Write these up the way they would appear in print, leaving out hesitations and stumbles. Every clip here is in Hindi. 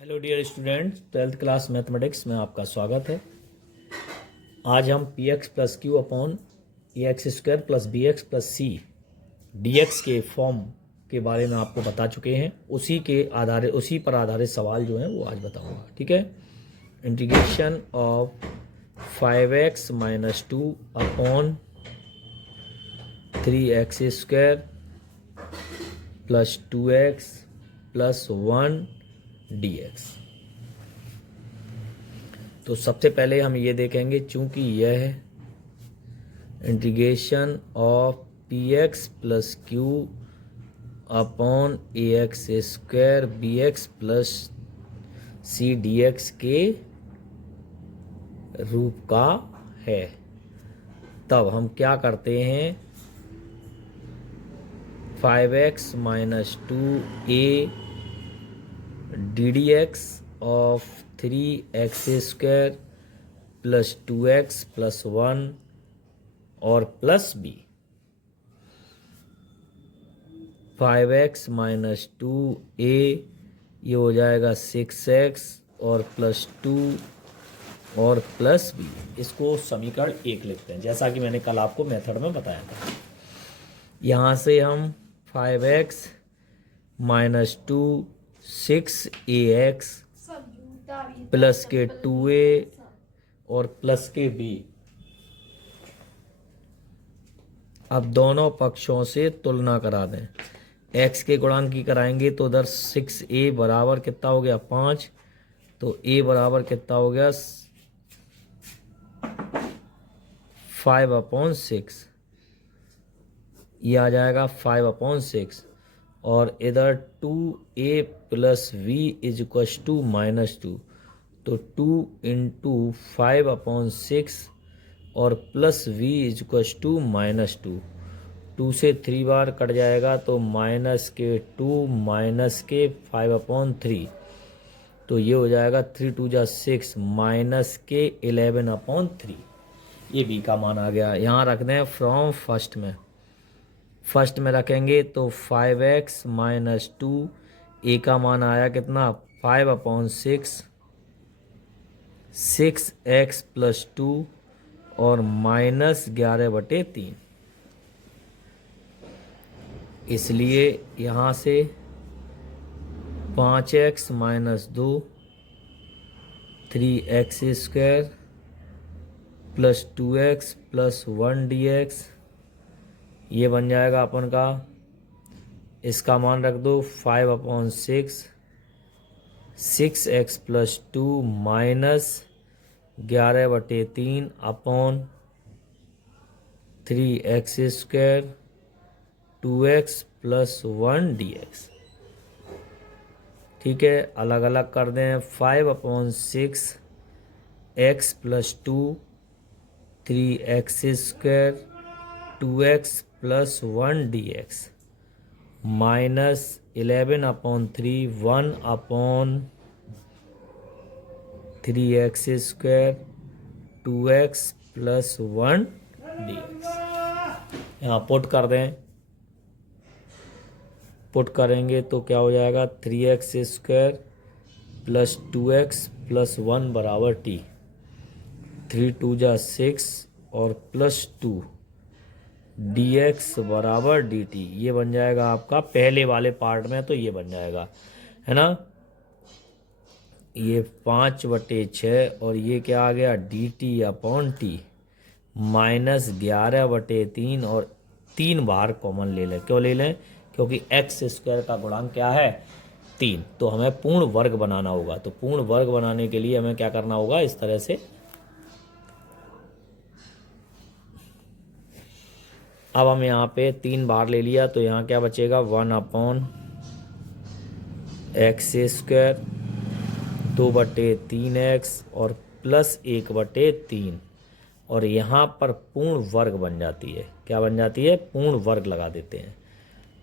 Hello dear students, 12th class mathematics में आपका स्वागत है। आज हम P x plus Q upon ए x square plus B x plus C D x के फॉर्म के बारे में आपको बता चुके हैं। उसी पर आधारित सवाल जो हैं वो आज बताऊंगा। ठीक है। Integration of 5x minus 2 upon 3x square plus 2x plus 1 dx। तो सबसे पहले हम ये देखेंगे, चूंकि यह integration of p x plus Q upon A x square B x plus C D x के रूप का है, तब हम क्या करते हैं, 5x minus 2a D D x of 3x square plus 2x plus 1 और plus b 5x minus 2a ये हो जाएगा 6x और प्लस 2 और प्लस b। इसको समीकरण 1 लिखते हैं, जैसा कि मैंने कल आपको मेथड में बताया था। यहाँ से हम 5x माइनस 2 6ax प्लस के 2a और प्लस के b, अब दोनों पक्षों से तुलना करा दें। x के गुणांक की कराएंगे तो उधर 6a बराबर कितना हो गया 5, तो a बराबर कितना हो गया 5/6, ये आ जाएगा 5/6। और इधर 2a plus v is equal to minus 2, तो 2 इंटू 5/6 और plus v is equal to minus 2। 2 से 3 बार कट जाएगा तो माइनस के 2 माइनस के 5/3, तो ये हो जाएगा 3 2 जा 6 माइनस के 11/3। ये बी का मान आ गया। यहाँ रख दें फ्रॉम फर्स्ट में रखेंगे तो 5x माइनस 2 ए का मान आया कितना 5/6, 6x प्लस 2 और माइनस 11/3। इसलिए यहाँ से 5x minus 2 3x square plus 2x plus 1 dx, ये बन जाएगा अपन का, इसका मान रख दो 5/6 6x plus 2 minus 11/3 upon 3x square 2x plus 1 dx। ठीक है, अलग अलग कर दें। 5/6 x plus 2 3x square 2x plus 1 dx minus 11/3 1/3x square 2x plus 1 dx। यहाँ पुट कर दें, पुट करेंगे तो क्या हो जाएगा 3x square plus 2x plus 1 बराबर t, 3 2 जा 6 और प्लस 2 dx बराबर dt। ये बन जाएगा आपका पहले वाले पार्ट में, तो ये बन जाएगा, है ना, ये 5/6 और ये क्या आ गया dt अपॉन t माइनस 11/3 और 3 बार कॉमन ले लें। क्यों ले लें? क्योंकि x स्क्वायर का गुणांक क्या है 3, तो हमें पूर्ण वर्ग बनाना होगा। तो पूर्ण वर्ग बनाने के लिए हमें क्या करना होगा, इस तरह से। अब हम यहाँ पे 3 बार ले लिया तो यहाँ क्या बचेगा 1/x स्क्वायर 2/3x और प्लस 1/3, और यहाँ पर पूर्ण वर्ग बन जाती है। क्या बन जाती है? पूर्ण वर्ग लगा देते हैं।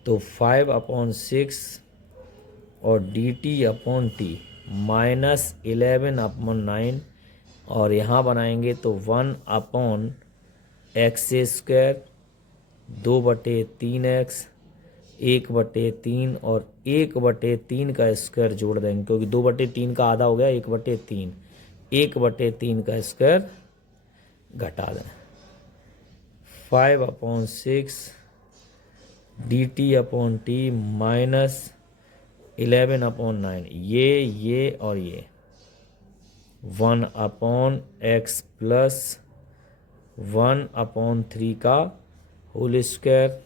तो 5/6 और dt/t माइनस 11/9, और यहाँ बनाएंगे तो 1/x स्क्वायर 2/3x 1/3 और 1/3 का स्क्वायर जोड़ देंगे, क्योंकि 2/3 का आधा हो गया 1/3, 1/3 का स्क्वायर घटा दें। 5/6 dt/t माइनस 11/9, ये और ये 1/x प्लस 1/3 का होल स्क्वायर,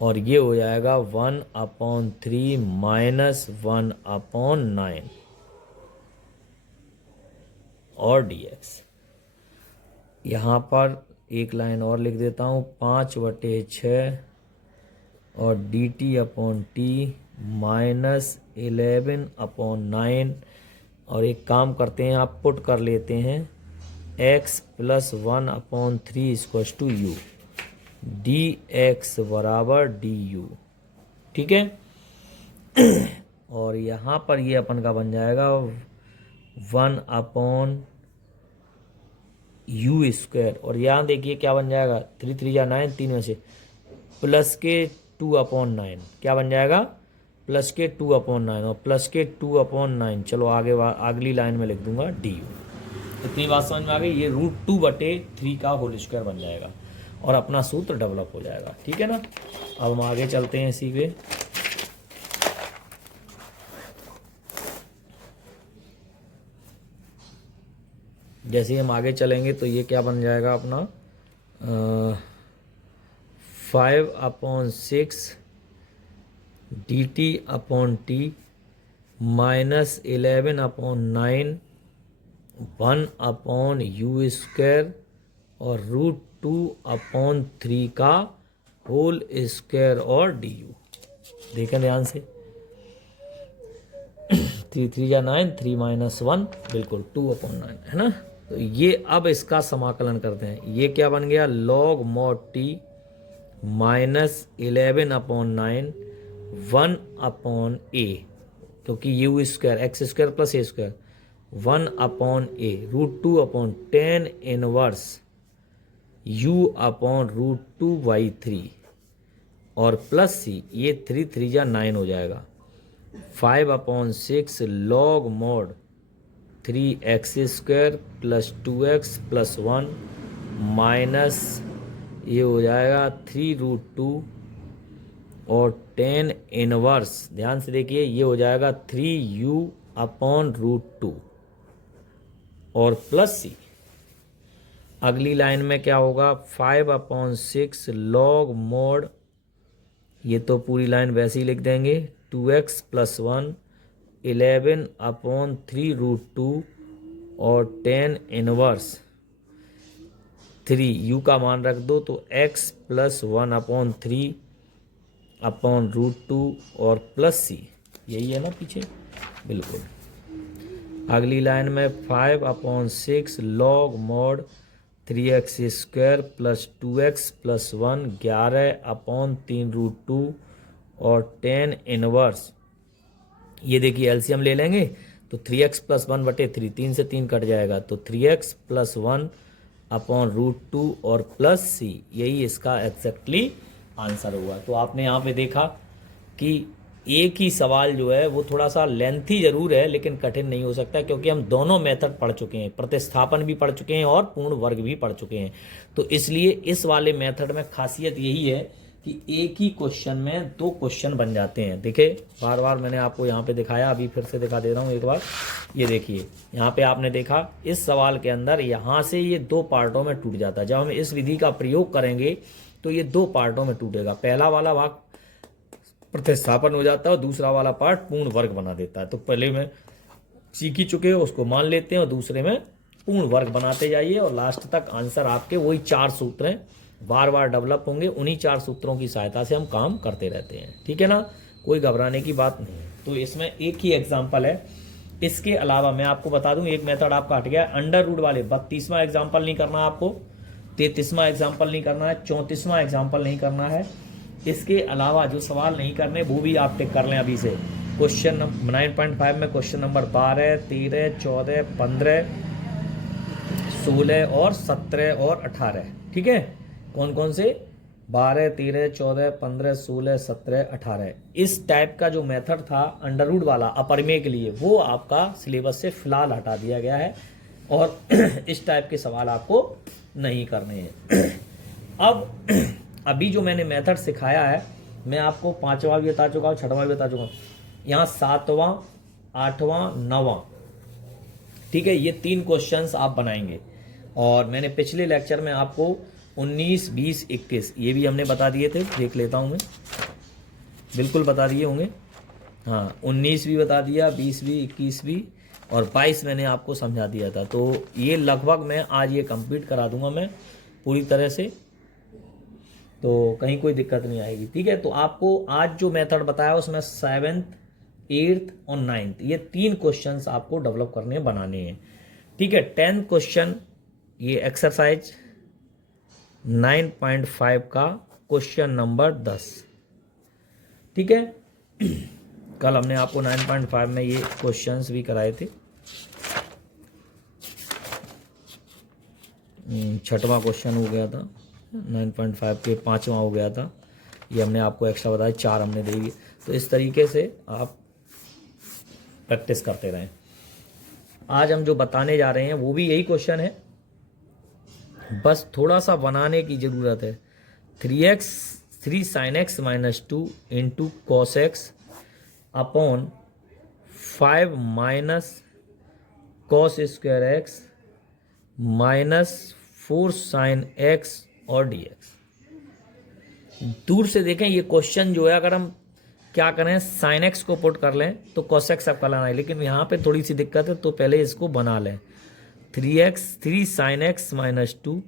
और ये हो जाएगा 1/3 माइनस 1/9 और dx। यहाँ पर एक लाइन और लिख देता हूँ, 5/6 और dt/t माइनस 11/9, और एक काम करते हैं, आप पुट कर लेते हैं x plus 1/3 equals to u, dx बराबर du, ठीक है। और यहाँ पर ये अपन का बन जाएगा 1/u स्क्वायर, और यहाँ देखिए क्या बन जाएगा, 3 3 या 9, 3 में से प्लस के 2/9, क्या बन जाएगा, प्लस के 2/9 और प्लस के 2/9। चलो आगे अगली लाइन में लिख दूंगा du। इतनी बात समझ में आ गई, ये √2/3 का होल स्क्वायर बन जाएगा और अपना सूत्र डेवलप हो जाएगा, ठीक है ना। अब हम आगे चलते हैं इसी पे। जैसे ही हम आगे चलेंगे तो ये क्या बन जाएगा अपना 5/6 dt/t माइनस 11/9 1/u स्क्वायर और √2/3 का होल स्क्वायर और du। देखें ध्यान से, 3 3 या 9, 3 माइनस 1 बिल्कुल 2/9 है ना। तो ये अब इसका समाकलन करते हैं, ये क्या बन गया, log mod t minus 11/9 1/a, क्योंकि u square x square plus a square 1/a √2/tan inverse u/√2/3 और प्लस c, ये 3 3 या 9 हो जाएगा, 5/6 log mod 3x square plus 2x plus 1 minus ये हो जाएगा 3√2 और tan इनवर्स, ध्यान से देखिए, ये हो जाएगा 3u/√2 और प्लस c। अगली लाइन में क्या होगा, 5/6 log mod, ये तो पूरी लाइन वैसे ही लिख देंगे, 2x प्लस 1 11/3√2 और tan इनवर्स 3, u का मान रख दो तो x प्लस 1/3/√2 और प्लस c, यही है ना पीछे, बिल्कुल। अगली लाइन में 5/6 log mod 3x square plus 2x plus 1 11/3√2 और tan इनवर्स, ये देखिए एलसीएम ले लेंगे तो 3x प्लस 1/3, 3 से 3 कट जाएगा तो 3x प्लस 1/√2 और प्लस c, यही इसका एग्जैक्टली आंसर हुआ। तो आपने यहाँ पे देखा कि एक ही सवाल जो है वो थोड़ा सा लेंथी जरूर है लेकिन कठिन नहीं हो सकता, क्योंकि हम दोनों मेथड पढ़ चुके हैं, प्रतिस्थापन भी पढ़ चुके हैं और पूर्ण वर्ग भी पढ़ चुके हैं। तो इसलिए इस वाले मेथड में खासियत यही है कि एक ही क्वेश्चन में 2 क्वेश्चन बन जाते हैं। देखिए बार बार मैंने आपको यहाँ पे दिखाया, अभी फिर से दिखा दे रहा हूँ एक बार। ये देखिए यहाँ पे आपने देखा इस सवाल के अंदर यहाँ से ये 2 पार्टों में टूट जाता है। जब हम इस विधि का प्रयोग करेंगे तो ये 2 पार्टों में टूटेगा, पहला वाला भाग प्रतिस्थापन हो जाता है और दूसरा वाला पार्ट पूर्ण वर्ग बना देता है। तो पहले में सीख ही चुके हो उसको मान लेते हैं और दूसरे में पूर्ण वर्ग बनाते जाइए और लास्ट तक आंसर आपके वही 4 सूत्र हैं, बार बार डेवलप होंगे, उन्हीं 4 सूत्रों की सहायता से हम काम करते रहते हैं, ठीक है ना, कोई घबराने की बात नहीं है। तो इसमें एक ही एग्जाम्पल है, इसके अलावा मैं आपको बता दूं एक मेथड आपका हट गया, अंडर रूट वाले 32वां एग्जाम्पल नहीं करना आपको, 33वां एग्जाम्पल नहीं करना है, 34वां एग्जाम्पल नहीं करना है। इसके अलावा जो सवाल नहीं करने वो भी आप टिक कर लें अभी से। क्वेश्चन 9.5 में क्वेश्चन नंबर 12, 13, 14, 15, 16 और 17 और 18, ठीक है। कौन कौन से, 12, 13, 14, 15, 16, 17, 18 इस टाइप का जो मेथड था अंडर रूट वाला अपरिमेय के लिए, वो आपका सिलेबस से फिलहाल हटा दिया गया है और इस टाइप के सवाल आपको नहीं करने हैं। अब अभी जो मैंने मेथड सिखाया है, मैं आपको 5वां भी बता चुका हूँ, 6वां भी बता चुका हूँ, यहाँ 7वां, 8वां, 9वां, ठीक है, ये 3 क्वेश्चंस आप बनाएंगे। और मैंने पिछले लेक्चर में आपको 19, 20, 21 ये भी हमने बता दिए थे, देख लेता हूँ मैं, बिल्कुल बता दिए होंगे। हाँ, 19 भी बता दिया, 20 भी, 21 भी और 22 मैंने आपको समझा दिया था। तो ये लगभग मैं आज ये कंप्लीट करा दूंगा मैं पूरी तरह से, तो कहीं कोई दिक्कत नहीं आएगी। ठीक है, तो आपको आज जो मेथड बताया उसमें 7th, 8th और 9th ये 3 क्वेश्चंस आपको डेवलप करने बनाने हैं। ठीक है, 10th क्वेश्चन ये एक्सरसाइज 9.5 का क्वेश्चन नंबर 10। ठीक है, कल हमने आपको 9.5 में ये क्वेश्चंस भी कराए थे। 6वां क्वेश्चन हो गया था 9.5 के, 5वां हो गया था, ये हमने आपको एक्स्ट्रा बताया, 4 हमने दे दिए। तो इस तरीके से आप प्रैक्टिस करते रहें। आज हम जो बताने जा रहे हैं वो भी यही क्वेश्चन है, बस थोड़ा सा बनाने की ज़रूरत है। 3 sin x minus 2 into cos x upon 5 minus cos square x minus 4 sine x और dx। दूर से देखें ये क्वेश्चन जो है, अगर हम क्या करें, साइन एक्स को पुट कर लें तो कॉस एक्स आपका लाना है, लेकिन यहाँ पे थोड़ी सी दिक्कत है, तो पहले इसको बना लें। 3 sine x minus 2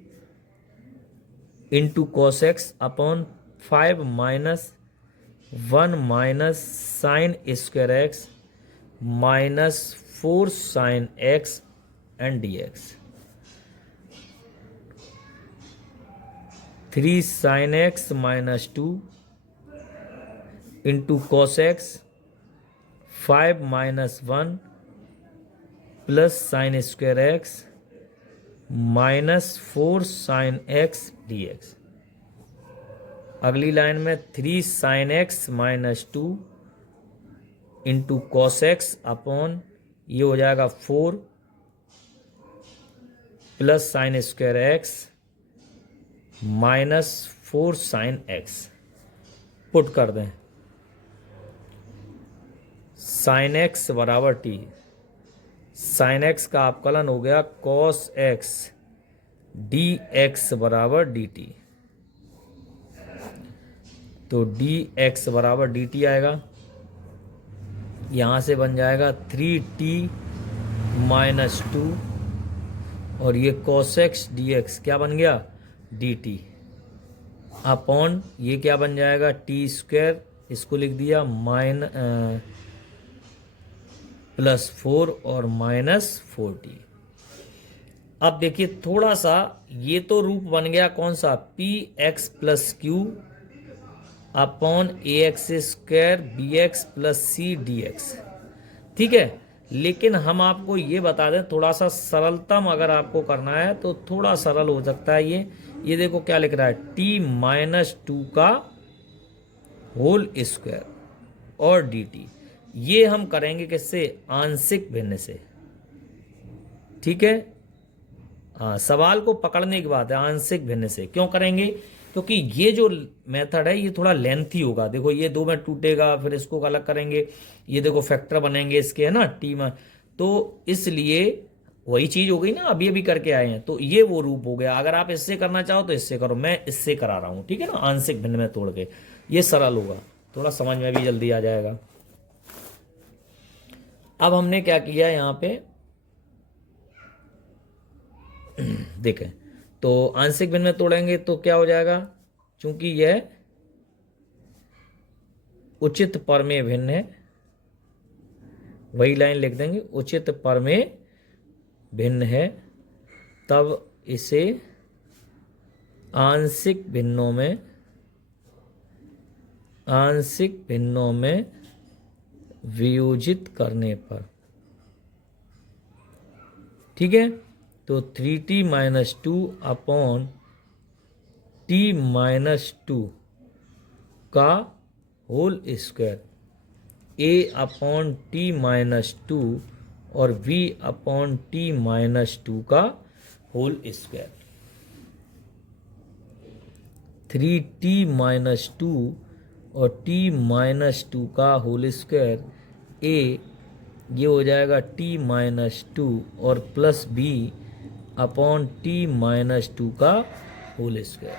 into cos x upon 5 minus 1 minus sine square x minus 4 sine x and dx। 3 sine x minus 2 into cos x 5 minus 1 plus sine square x minus 4 sine x dx। अगली लाइन में 3 sine x minus 2 into cos x upon ये हो जाएगा 4 plus sine square x minus 4 sine x. Put कर दें, साइन एक्स बराबर टी, साइन एक्स का अवकलन हो गया कॉस एक्स, डी एक्स बराबर डी टी। तो डी एक्स बराबर डी टी आएगा, यहाँ से बन जाएगा 3t माइनस 2 और ये कॉस एक्स डी एक्स क्या बन गया, डी टी अपॉन ये क्या बन जाएगा, टी स्क्वायर, इसको लिख दिया प्लस 4 और माइनस 4t। अब देखिए थोड़ा सा, ये तो रूप बन गया कौन सा, P x plus Q upon ए x square B x plus C D X. ठीक है, लेकिन हम आपको ये बता दें, थोड़ा सा सरलतम अगर आपको करना है तो थोड़ा सरल हो सकता है ये देखो क्या लिख रहा है, टी माइनस 2 का होल स्क्वायर और डी टी। ये हम करेंगे किससे, आंशिक भिन्न से। ठीक है, हाँ, सवाल को पकड़ने की बात है, आंशिक भिन्न से क्यों करेंगे, क्योंकि ये जो मेथड है ये थोड़ा लेंथी होगा। देखो ये 2 में टूटेगा, फिर इसको अलग करेंगे, ये देखो फैक्टर बनेंगे इसके, है ना, टी में, तो इसलिए वही चीज हो गई ना, अभी अभी करके आए हैं, तो ये वो रूप हो गया। अगर आप इससे करना चाहो तो इससे करो, मैं इससे करा रहा हूं, ठीक है ना, आंशिक भिन्न में तोड़ के, ये सरल होगा, थोड़ा समझ में भी जल्दी आ जाएगा। अब हमने क्या किया यहाँ पे देखें, तो आंशिक भिन्न में तोड़ेंगे तो क्या हो जाएगा, चूंकि यह उचित परमेय भिन्न है, वही लाइन लिख देंगे, उचित परमेय भिन्न है, तब इसे आंशिक भिन्नों में वियोजित करने पर, ठीक है, तो 3t minus 2 upon T minus two का whole square, A upon T minus two और v upon T minus two का whole square. 3t minus two और t माइनस टू का होल स्क्वायर, a ये हो जाएगा t माइनस टू और plus b upon T minus two का whole square.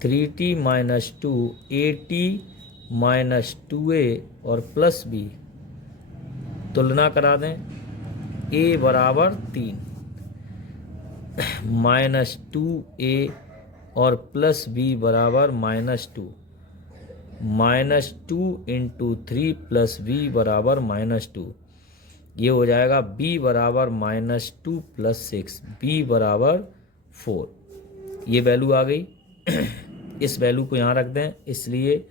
3t minus two, A T minus two A और प्लस b, तुलना करा दें, a बराबर 3 माइनस टू ए और प्लस b बराबर minus two, minus two into 3 plus b बराबर माइनस टू, ये हो जाएगा b बराबर माइनस टू प्लस 6, b बराबर 4। ये वैल्यू आ गई। इस वैल्यू को यहाँ रख दें, इसलिए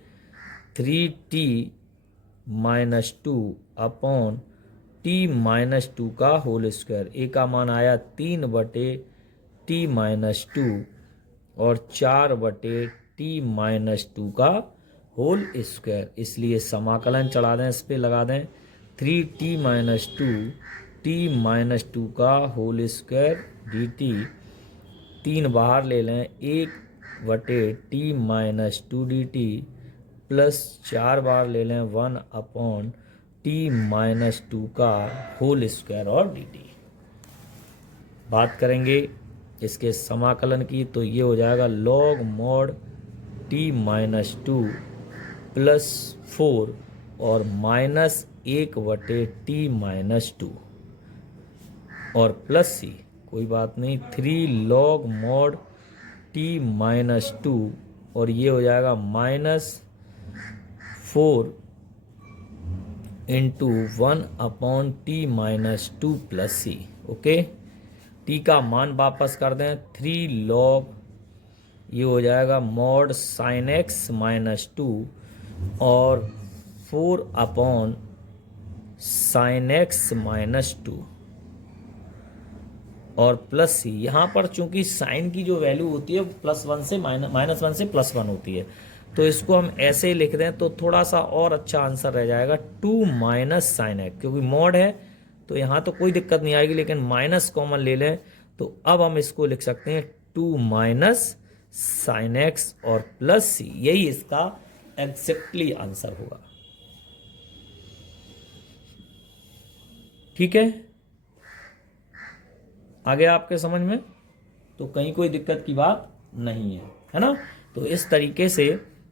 3t minus two upon T minus two का होल स्क्वायर, ए का मान आया 3 बटे टी माइनस टू और 4 बटे टी माइनस टू का होल स्क्वायर। इसलिए समाकलन चढ़ा दें, इस पर लगा दें 3t minus to T minus two का होल स्क्वायर डी टी, 3 बाहर ले लें, 1 बटे T minus to D T plus 4 बार ले लें 1 अपॉन टी माइनस टू का होल स्क्वायर और डी टी। बात करेंगे इसके समाकलन की, तो ये हो जाएगा log mod T minus two plus 4 और माइनस 1 बटे टी माइनस टू और प्लस सी, कोई बात नहीं, 3 log mod T minus two और ये हो जाएगा minus 4 into 1 upon T minus two plus C. Okay, T का मान वापस कर दें, 3 लॉग, ये हो जाएगा mod sine x minus two और 4 upon sine x minus two और प्लस सी। यहाँ पर चूंकि साइन की जो वैल्यू होती है प्लस 1 से माइनस 1 से प्लस 1 होती है, तो इसको हम ऐसे ही लिख दें तो थोड़ा सा और अच्छा आंसर रह जाएगा 2 माइनस साइन एक्स, क्योंकि मॉड है तो यहाँ तो कोई दिक्कत नहीं आएगी, लेकिन माइनस कॉमन ले लें तो अब हम इसको लिख सकते हैं 2 माइनस साइन एक्स और प्लस सी। यही इसका एग्जैक्टली आंसर होगा। ठीक है, आगे आपके समझ में तो कहीं कोई दिक्कत की बात नहीं है ना। तो इस तरीके से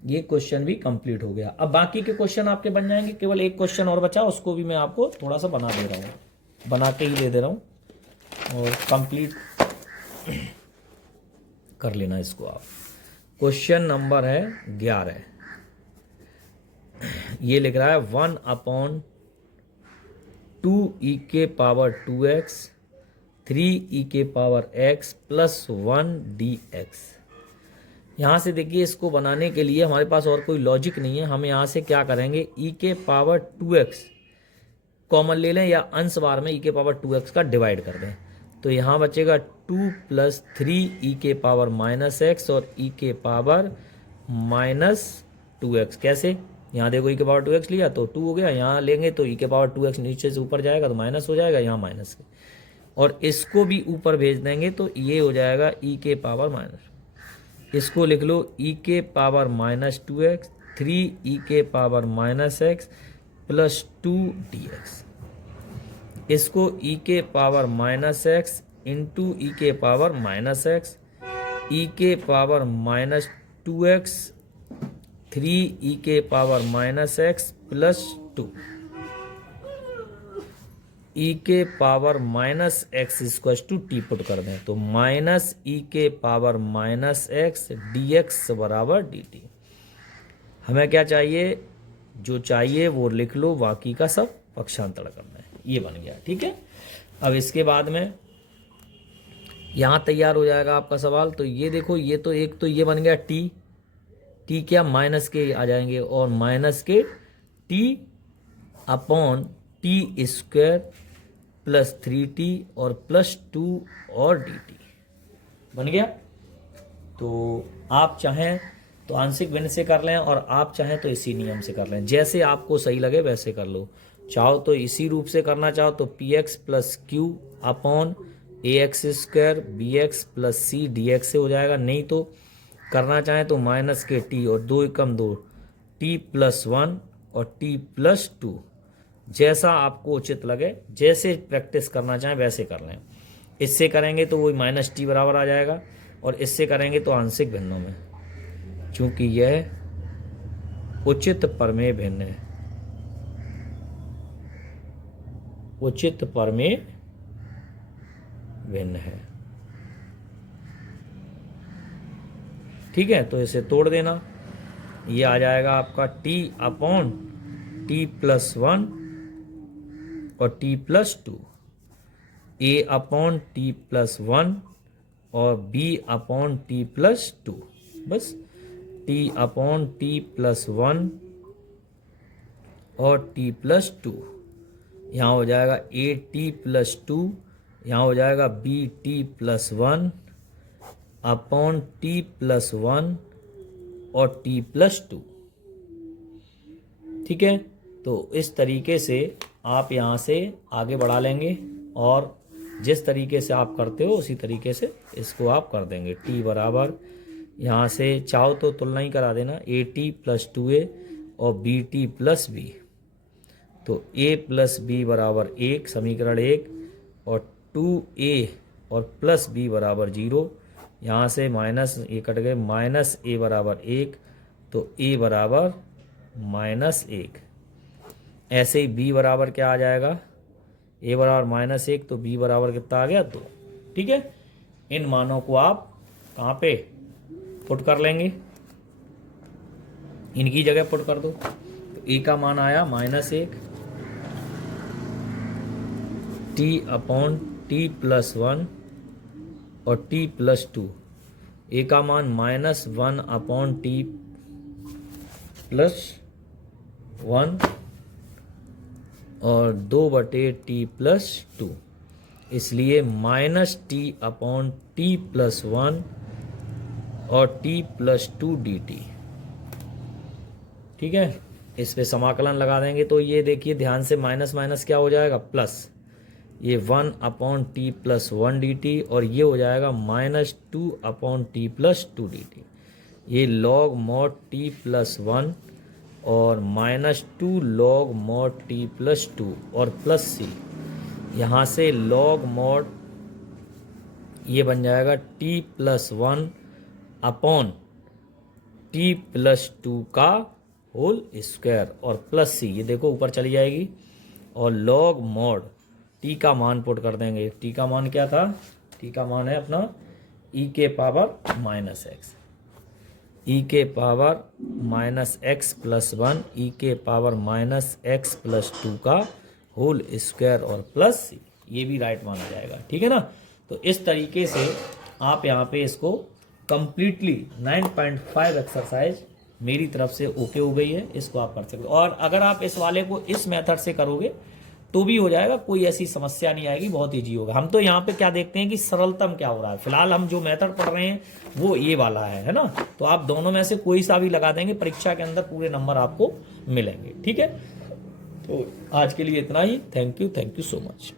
ये क्वेश्चन भी कंप्लीट हो गया। अब बाकी के क्वेश्चन आपके बन जाएंगे, केवल एक क्वेश्चन और बचा, उसको भी मैं आपको थोड़ा सा बना दे रहा हूँ, बना के ही दे दे रहा हूँ और कंप्लीट कर लेना इसको आप। क्वेश्चन नंबर है 11, ये लिख रहा है 1 अपॉन 2 ई के पावर 2x 3 ई के power x plus 1 D x. यहाँ से देखिए, इसको बनाने के लिए हमारे पास और कोई लॉजिक नहीं है। हम यहाँ से क्या करेंगे, ई के पावर 2x कॉमन ले लें या अंश बार में ई के पावर 2x का डिवाइड कर दें, तो यहाँ बचेगा 2 प्लस 3 ई के पावर माइनस एक्स और ई के पावर माइनस 2x। कैसे, यहाँ देखो ई के पावर 2x लिया तो 2 हो गया, यहाँ लेंगे तो ई के पावर 2x नीचे से ऊपर जाएगा तो माइनस हो जाएगा, यहाँ माइनस के, और इसको भी ऊपर भेज देंगे तो ये हो जाएगा ई के पावर माइनस, इसको लिख लो ई के पावर माइनस 2x 3 ई के power minus x plus 2 D x. इसको ई के पावर माइनस एक्स इंटू ई के पावर माइनस एक्स, ई के पावर माइनस 2x 3 ई के power minus x plus 2 e के power minus x equal to t put कर दें तो माइनस ई के power minus x d x बराबर डी टी। हमें क्या चाहिए, जो चाहिए वो लिख लो, बाकी का सब पक्षांतर करना है। ये बन गया, ठीक है। अब इसके बाद में यहाँ तैयार हो जाएगा आपका सवाल। तो ये देखो, ये तो एक तो ये बन गया टी, टी क्या माइनस के आ जाएंगे और माइनस के T upon T square plus 3t और प्लस 2 और dt बन गया। तो आप चाहें तो आंशिक भिन्न से कर लें और आप चाहें तो इसी नियम से कर लें, जैसे आपको सही लगे वैसे कर लो। चाहो तो इसी रूप से करना चाहो तो P x plus Q upon ए x square B x plus C D X से हो जाएगा, नहीं तो करना चाहें तो माइनस के टी और 2 एकम 2 टी प्लस 1 और टी प्लस 2, जैसा आपको उचित लगे, जैसे प्रैक्टिस करना चाहें वैसे कर लें। इससे करेंगे तो वही माइनस टी बराबर आ जाएगा और इससे करेंगे तो आंशिक भिन्नों में, क्योंकि यह उचित प्रमेय भिन्न है, उचित प्रमेय भिन्न है। ठीक है, तो इसे तोड़ देना, ये आ जाएगा आपका t अपॉन टी प्लस 1 और t plus 2, a upon t plus 1 और b अपॉन टी प्लस 2, बस t अपॉन टी प्लस 1 और t प्लस 2, यहाँ हो जाएगा ए टी प्लस 2, यहाँ हो जाएगा b t plus 1 upon t plus 1 और टी प्लस 2। ठीक है, तो इस तरीके से आप यहाँ से आगे बढ़ा लेंगे और जिस तरीके से आप करते हो उसी तरीके से इसको आप कर देंगे। टी बराबर यहाँ से चाहो तो तुलना ही करा देना, ए टी प्लस 2a और बी टी प्लस बी, तो a प्लस बी बराबर 1, समीकरण 1, और 2a और प्लस b बराबर 0, यहाँ से माइनस ए कट गए, माइनस a बराबर 1, तो a बराबर माइनस 1। ऐसे ही b बराबर क्या आ जाएगा, a बराबर माइनस 1, तो b बराबर कितना आ गया 2। ठीक है, इन मानों को आप कहाँ पे पुट कर लेंगे, इनकी जगह पुट कर दो, तो a का मान आया minus 1, t upon t plus 1 और t प्लस 2, a का मान माइनस 1 अपॉन टी प्लस 1 और 2/t प्लस 2, इसलिए minus T upon t plus 1 और t प्लस 2 dt। ठीक है, इस पे समाकलन लगा देंगे तो ये देखिए ध्यान से, माइनस माइनस क्या हो जाएगा प्लस, ये 1 अपॉन टी प्लस 1 dt और ये हो जाएगा minus 2 upon t plus 2 dt। ये लॉग मॉड टी प्लस 1 और minus 2 log mod T plus 2 और प्लस सी, यहाँ से लॉग मॉड ये बन जाएगा T plus 1 upon t plus 2 का होल स्क्वायर और प्लस सी, ये देखो ऊपर चली जाएगी, और लॉग मॉड टी का मान पुट कर देंगे। टी का मान क्या था, टी का मान है अपना ई के पावर माइनस एक्स, ई के पावर माइनस एक्स प्लस 1, ई के पावर माइनस एक्स प्लस 2 का होल स्क्वायर और प्लस सी, ये भी राइट माना जाएगा। ठीक है ना, तो इस तरीके से आप यहाँ पे इसको कंप्लीटली 9.5 एक्सरसाइज मेरी तरफ से ओके हो गई है, इसको आप कर सकते हो। और अगर आप इस वाले को इस मेथड से करोगे तो भी हो जाएगा, कोई ऐसी समस्या नहीं आएगी, बहुत ईजी होगा। हम तो यहाँ पे क्या देखते हैं कि सरलतम क्या हो रहा है, फिलहाल हम जो मेथड पढ़ रहे हैं वो ये वाला है ना, तो आप दोनों में से कोई सा भी लगा देंगे, परीक्षा के अंदर पूरे नंबर आपको मिलेंगे। ठीक है, तो आज के लिए इतना ही। Thank you so much.